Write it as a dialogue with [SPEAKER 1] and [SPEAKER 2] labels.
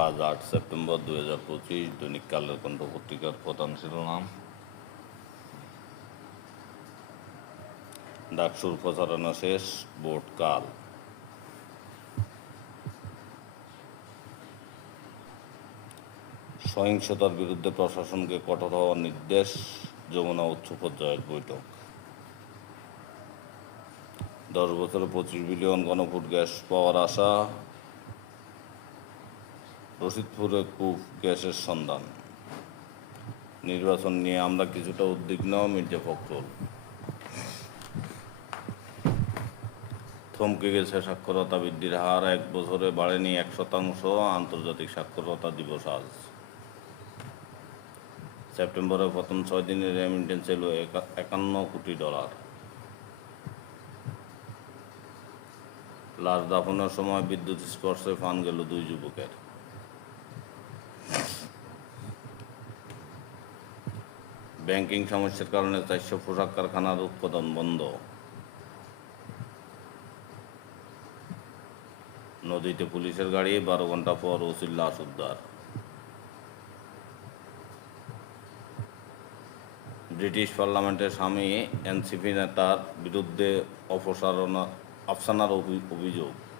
[SPEAKER 1] আজ আট সেপ্টেম্বর দুই হাজার পঁচিশ, দৈনিক কালের কণ্ঠ পত্রিকার প্রধান শিরোনাম। ডাকসুর প্রচারণা শেষ, ভোট কাল। সহিংসতার বিরুদ্ধে প্রশাসনকে কঠোর হওয়ার নির্দেশ, যমুনা উচ্চ পর্যায়ের বৈঠক। দশ বছরে পঁচিশ বিলিয়ন ঘনফুট গ্যাস পাওয়ার আশা রশিদপুরে কূপ গ্যাসের সন্ধান। নির্বাচন নিয়ে আমরা কিছুটা উদ্বিগ্ন, মির্জা ফখরুল। থমকে গেছে সাক্ষরতা বৃদ্ধির হার। এক বছরে বাড়েনি এক শতাংশ আন্তর্জাতিক সাক্ষরতা দিবস আজ। সেপ্টেম্বরের প্রথম ছয় দিনের রেমিটেন্স এলো একা- একান্ন কোটি ডলার। লাশ দাফনের সময় বিদ্যুৎ স্পর্শে ফান গেল দুই যুবকের। ব্যাংকিং সমস্যার কারণে চারশো পোশাক কারখানার উৎপাদন বন্ধ। নদীতে পুলিশের গাড়ি, বারো ঘণ্টা পর ওসির লাশ উদ্ধার। ব্রিটিশ পার্লামেন্টের স্বামী, এনসিপি নেতার বিরুদ্ধে অপসারণা আফসানার অভি- অভিযোগ।